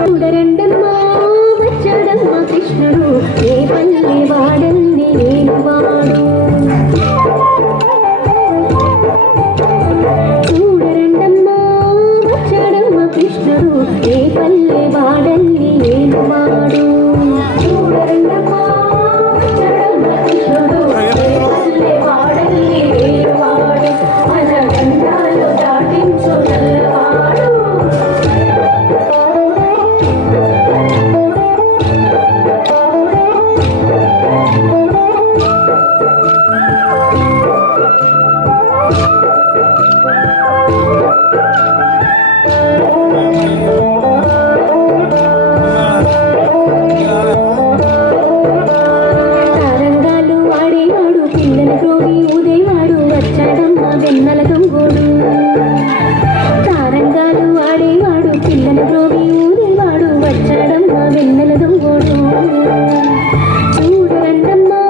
చూడరండమ్మా వచ్చాడమ్మ కృష్ణుడు ఏ పల్లె వాడల్ని నేను వాడు చూడరండమ్మా వచ్చాడమ్మ కృష్ణుడు ఏ పల్లె వాడల్ని నేను వాడు చూడరండమ్మా వచ్చాడమ్మ కృష్ణుడు ఏ పల్లె వాడల్ని నేను వాడు మన గండాలు దాటించు నల్లవాడు వెన్నెల దొంగోడు తారంగాలు ఆడేవాడు పిల్లల ద్రోవి ఊదేవాడు వచ్చాడమ్మా వెన్నెల దొంగోడు చూడరండమ్మా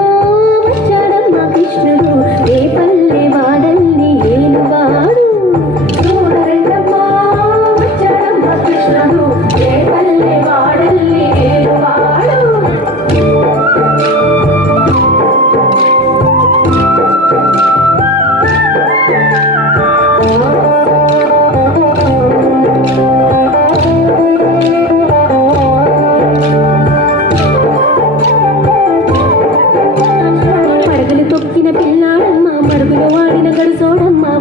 వచ్చాడమ్మా కృష్ణుడు ఏ పల్లె వాడల్ని ఏలువాడు చూడరండమ్మా వచ్చాడమ్మా కృష్ణుడు ఏ పల్లె వాడల్ని ఏలువాడు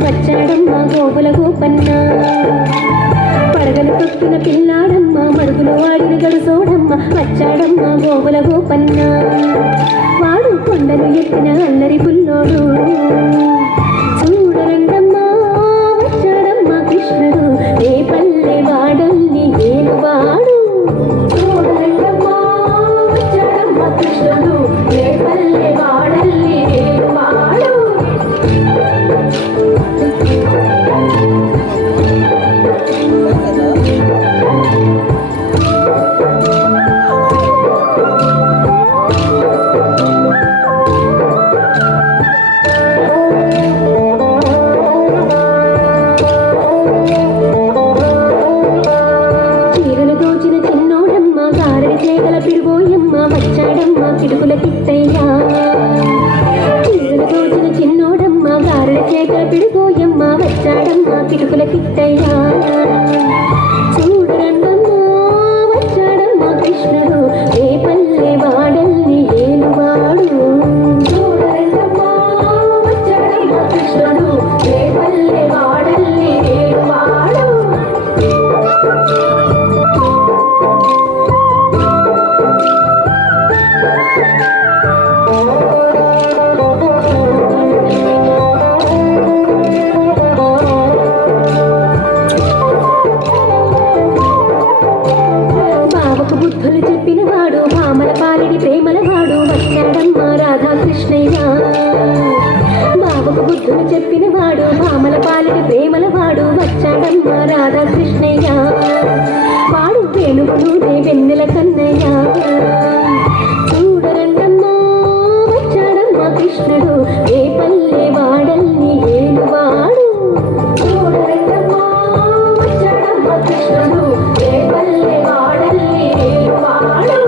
వచ్చాడమ్మా గోపుల గోపన్న పడగలు తొక్కిన పిల్లాడమ్మ మరుగులు వాడిన గడుసోడమ్మ వచ్చాడమ్మా గోపుల గోపన్న వాడు కొండలు ఎత్తిన అల్లరి పుల్లోడు చూడరండమ్మా వచ్చాడమ్మా కృష్ణుడు ఏ పల్లె వాడల్ని ఏలువాడు చూడరండమ్మా వచ్చాడమ్మా కృష్ణుడు ఏ పల్లె వాడల్ని ఏలువాడు వచ్చాడమ్మ పిడుగుల కిట్టయ్యా చీరలు దోచిన చిన్నోడమ్మ గారెల చేత పిడుగోయమ్మ వచ్చాడమ్మ పిడుగుల కిట్టయ్యా చూడరండమ్మా వచ్చాడమ్మ కృష్ణుడు ఏ పల్లె వాడల్ని ఏలువాడు చూడరండమ్మా వచ్చాడమ్మ కృష్ణుడు ఏ పల్లె వాడల్ని ఏలువాడు బుద్ధులు చెప్పిన వాడు భామల పాలిడి ప్రేమల వాడు వచ్చాడమ్మా రాధాకృష్ణయ్య బాబుకు బుద్ధులు చెప్పిన వాడు భామల పాలిడి ప్రేమల వాడు వచ్చాడమ్మా రాధాకృష్ణయ్య వాడు వేణువులు వెన్నెల కన్నయ్య చూడరండమ్మా వచ్చాడమ్మా కృష్ణుడు ఏ పల్లె వాడల్ని ఏలువాడు చూడరండమ్మా వచ్చాడమ్మా కృష్ణుడు ఏ పల్లె వాడల్ని ఏలువాడు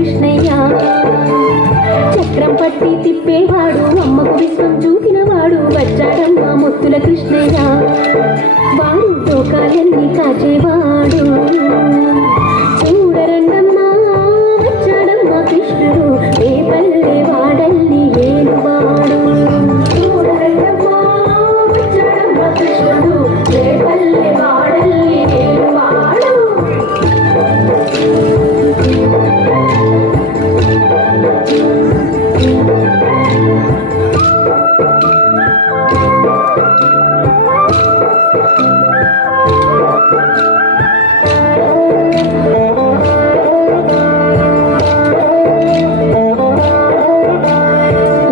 కృష్ణయ్య చక్రం పట్టి తిప్పేవాడు అమ్మకు విశ్వం చూపినవాడు వచ్చాడమ్మ ముత్తుల కృష్ణయ్య వాడు లోకాలన్నీ కాచేవాడు చూడరండమ్మా వచ్చాడమ్మ కృష్ణుడు ఏ పల్లె వాడల్ని ఏలువాడు చూడరండమ్మా వచ్చాడమ్మ కృష్ణుడు ఏ పల్లె వాడల్ని ఏలువాడు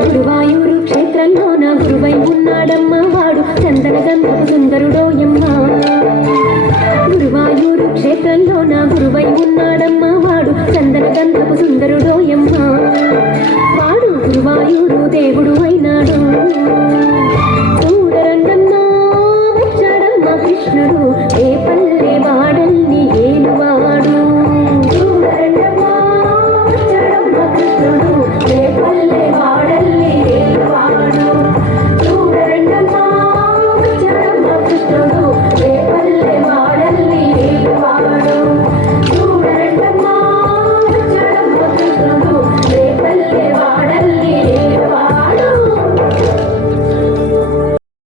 గురువాయూరు క్షేత్రంలోన గురువై ఉన్నాడమ్మ వాడు చందన గంధపు సుందరుడోయమ్మ గురువాయూరు క్షేత్రంలోన గురువై ఉన్నాడమ్మ వాడు చందన గంధపు సుందరుడో